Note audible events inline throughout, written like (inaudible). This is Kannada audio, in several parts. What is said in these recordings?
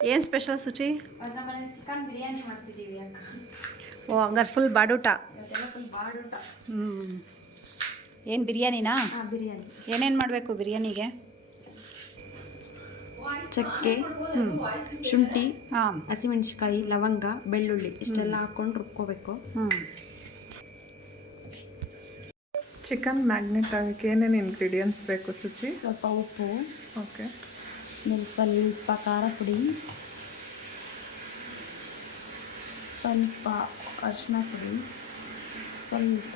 ಏನು ಸ್ಪೆಷಲ್ ಸುಚಿ? ಚಿಕನ್ ಬಿರಿಯಾನಿ ಮಾಡ್ತಿದ್ದೀವಿ ಅಕ್ಕ. ಓ ಹಂಗಾರೆ ಫುಲ್ ಬಾಡೂಟ. ಫುಲ್ ಬಾಡೂಟ. ಹ್ಞೂ ಏನು ಬಿರಿಯಾನಿನಾ? ಬಿರಿಯಾನಿ. ಏನೇನು ಮಾಡಬೇಕು ಬಿರಿಯಾನಿಗೆ? ಚಕ್ಕೆ ಹ್ಞೂ ಶುಂಠಿ ಹಾಂ. ಹಸಿಮೆಣ್ಸಿಕಾಯಿ ಲವಂಗ ಬೆಳ್ಳುಳ್ಳಿ ಇಷ್ಟೆಲ್ಲ ಹಾಕ್ಕೊಂಡು ರುಬ್ಕೋಬೇಕು. ಹ್ಞೂ ಚಿಕನ್ ಮ್ಯಾಗ್ನೆಟ್ ಆಗಕ್ಕೆ ಏನೇನು ಇಂಗ್ರೀಡಿಯೆಂಟ್ಸ್ ಬೇಕು ಸುಚಿ? ಸ್ವಲ್ಪ ಉಪ್ಪು. ಓಕೆ ಆಮೇಲೆ ಸ್ವಲ್ಪ ಖಾರ ಪುಡಿ ಸ್ವಲ್ಪ ಅರಿಶಿನ ಪುಡಿ ಸ್ವಲ್ಪ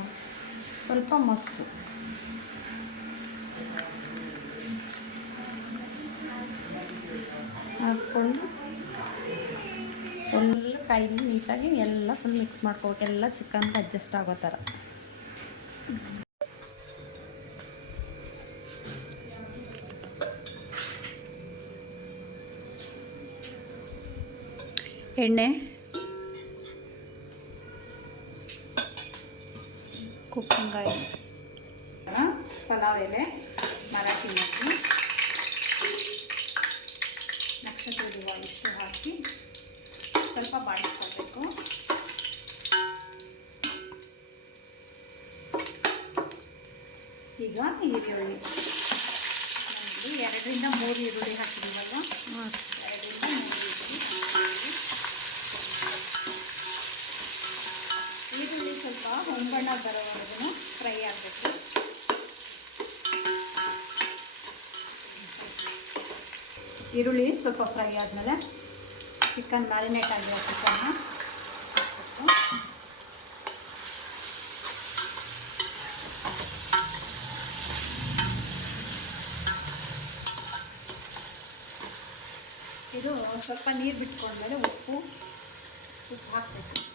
ಸ್ವಲ್ಪ ಮಸ್ತು ಹಾಕ್ಕೊಂಡು ಸ್ವಲ್ಪ ಕೈಲಿ ನೀಟಾಗಿ ಎಲ್ಲ ಫುಲ್ ಮಿಕ್ಸ್ ಮಾಡ್ಕೋಬೇಕು ಎಲ್ಲ ಚಿಕನ್ಗೆ ಅಡ್ಜಸ್ಟ್ ಆಗೋ ಥರ ಎಣ್ಣೆ ಕುಕ್ಕಿಂಗ್ ಆಯಿಲ್ ಪಲಾವ್ ಎಲೆ, ಮರಾಠಿ ಹಾಕಿ ನಕ್ಷತ್ರ ಇಷ್ಟು ಹಾಕಿ ಸ್ವಲ್ಪ ಬಾಡಿಸ್ಕೊಳ್ಬೇಕು. ಈಗ ಈರುಳ್ಳಿ. ಎರಡರಿಂದ ಮೂರು ಈರುಳ್ಳಿ ಹಾಕಿದ್ದೀವಲ್ವ ಎರಡರಿಂದ ಮೂರು ಈರುಳ್ಳಿ ಈರುಳ್ಳಿ ಸ್ವಲ್ಪ ಹೊಂಬಣ್ಣ ಬರೋವರೆಗೂ ಫ್ರೈ ಆಗಬೇಕು. ಈರುಳ್ಳಿ ಸ್ವಲ್ಪ ಫ್ರೈ ಆದಮೇಲೆ ಚಿಕನ್ ಮ್ಯಾರಿನೇಟ್ ಆಗಿರೋ ಚಿಕನ್ನ ಇದು ಸ್ವಲ್ಪ ನೀರು ಬಿಟ್ಕೊಂಡ್ಮೇಲೆ ಉಪ್ಪು ಉಪ್ಪು ಹಾಕಬೇಕು.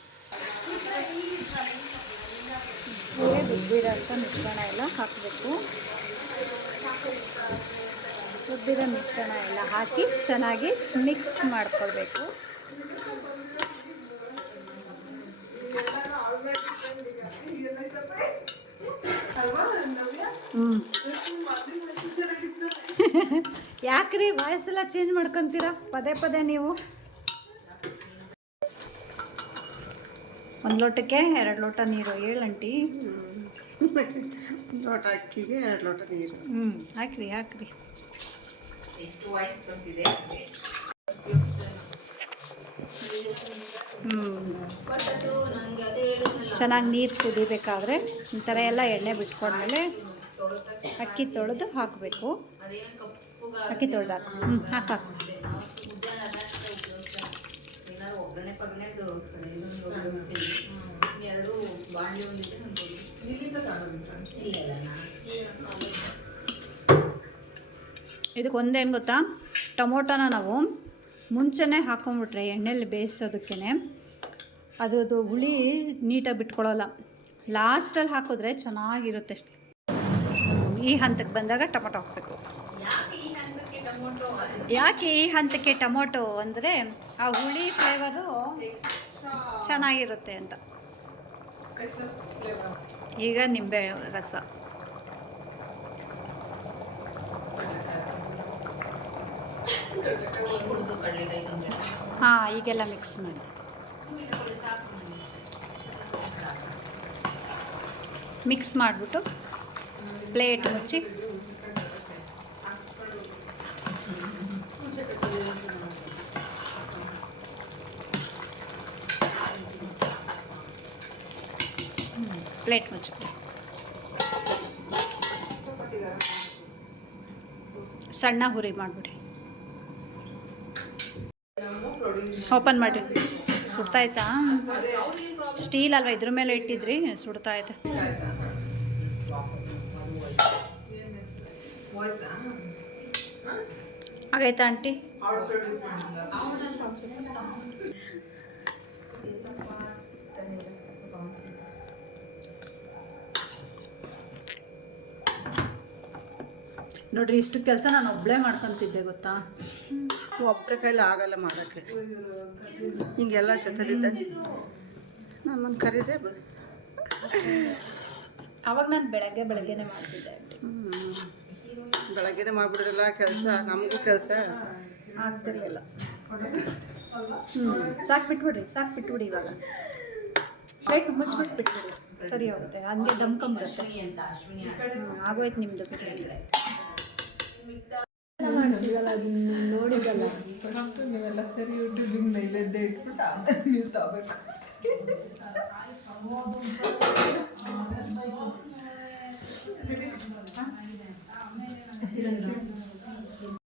ಹೀಗೆ ರುಬ್ಬಿರೋಂಥ ಮಿಶ್ರಣ ಎಲ್ಲ ಹಾಕಬೇಕು ರುಬ್ಬಿರೋ ಮಿಶ್ರಣ ಎಲ್ಲ ಹಾಕಿ ಚೆನ್ನಾಗಿ ಮಿಕ್ಸ್ ಮಾಡ್ಕೊಳ್ಬೇಕು. (laughs) ಯಾಕ್ರಿ ವಾಯ್ಸ್ ಎಲ್ಲ ಚೇಂಜ್ ಮಾಡ್ಕೊತೀರಾ? ಪದೇ ಪದೇ ನೀವು. ಒಂದು ಲೋಟಕ್ಕೆ ಎರಡು ಲೋಟ ನೀರು ಏಳಂಟಿ ಲೋಟ ಅಕ್ಕಿಗೆ ಎರಡು ಲೋಟ ನೀರು. ಹ್ಞೂ ಹಾಕ್ರಿ ಹಾಕ್ರಿ. ಹ್ಞೂ ಚೆನ್ನಾಗಿ ನೀರು ಕುದಿಬೇಕಾದ್ರೆ ಈ ಥರ ಎಲ್ಲ ಎಣ್ಣೆ ಬಿಟ್ಕೊಂಡ್ಮೇಲೆ ಅಕ್ಕಿ ತೊಳೆದು ಹಾಕಬೇಕು. ಅಕ್ಕಿ ತೊಳೆದು ಹಾಕು ಹ್ಞೂ ಹಾಕು. ಹಾಕು ಇದಕ್ಕೆ ಒಂದೇನು ಗೊತ್ತಾ? ಟೊಮೊಟೊನ ನಾವು ಮುಂಚೆನೇ ಹಾಕೊಂಬಿಟ್ರೆ ಎಣ್ಣೆಲಿ ಬೇಯಿಸೋದಕ್ಕೇ ಅದರದ್ದು ಹುಳಿ ನೀಟಾಗಿ ಬಿಟ್ಕೊಳ್ಳೋಲ್ಲ. ಲಾಸ್ಟಲ್ಲಿ ಹಾಕಿದ್ರೆ ಚೆನ್ನಾಗಿರುತ್ತೆ. ಈ ಹಂತಕ್ಕೆ ಬಂದಾಗ ಟೊಮೊಟೊ ಹಾಕಬೇಕು. ಯಾಕೆ ಈ ಹಂತಕ್ಕೆ ಟೊಮೊಟೊ ಅಂದರೆ ಆ ಹುಳಿ ಫ್ಲೇವರು ಚೆನ್ನಾಗಿರುತ್ತೆ ಅಂತ. ಈಗ ನಿಂಬೆ ರಸ. ಹಾಂ, ಈಗೆಲ್ಲ ಮಿಕ್ಸ್ ಮಾಡಿ. ಮಿಕ್ಸ್ ಮಾಡಿಬಿಟ್ಟು ಪ್ಲೇಟ್ ಮುಚ್ಚಿ ಪ್ಲೇಟ್ ಮುಚ್ಚು. ಸಣ್ಣ ಹುರಿ ಮಾಡಿಬಿಡಿ ಓಪನ್ ಮಾಡಿ. ಸುಡ್ತಾ ಆಯ್ತಾ ಸ್ಟೀಲ್ ಅಲ್ವಾ ಇದ್ರ ಮೇಲೆ ಇಟ್ಟಿದ್ರಿ? ಸುಡ್ತಾ ಐತೆ ಆಗೈತಾ ಆಂಟಿ? ನೋಡ್ರಿ ಇಷ್ಟು ಕೆಲಸ ನಾನು ಒಬ್ಬಳೇ ಮಾಡ್ಕೊಂತಿದ್ದೆ ಗೊತ್ತಾ? ಒಬ್ಬರ ಕೈಲಿ ಆಗಲ್ಲ ಮಾಡೋಕ್ಕೆ. ಹಿಂಗೆಲ್ಲ ಜೊತೆಲಿದ್ದ. ನಮ್ಮನ್ನು ಕರೀರೆ ಬ ಅವಾಗ ನಾನು ಬೆಳಗ್ಗೆ ಬೆಳಗ್ಗೆನೆ ಮಾಡ್ತಿದ್ದೆ. ಬೆಳಗ್ಗೆನೆ ಮಾಡಿಬಿಡ್ರಲ್ಲ ಕೆಲಸ ನಮಗೂ ಕೆಲಸ. ಆಗ್ತಿರ್ಲಿಲ್ಲ. ಹ್ಞೂ ಸಾಕು ಬಿಟ್ಬಿಡ್ರಿ ಸಾಕು ಬಿಟ್ಬಿಡಿ ಇವಾಗ. ಲೈಟ್ ಮುಚ್ಚಿಬಿಟ್ಟು ಬಿಟ್ಬಿಡಿ. ಸರಿ ಹೋಗುತ್ತೆ ಹಂಗೆ ದಮ್ಕೊಂಬಿಡುತ್ತೆ ಹ್ಞೂ ಆಗೋಯ್ತು ನಿಮ್ಮದು ಬಿರಿಯಾನಿ ಫಸ್ಟು ನೀವೆಲ್ಲ ಸರಿ ಯೂಟ್ಯೂಬಿಂದ ನೈವೇದ್ಯ ಇಟ್ಬಿಟ್ಟು ಆಮೇಲೆ ನೀವು ತಗೋಬೇಕು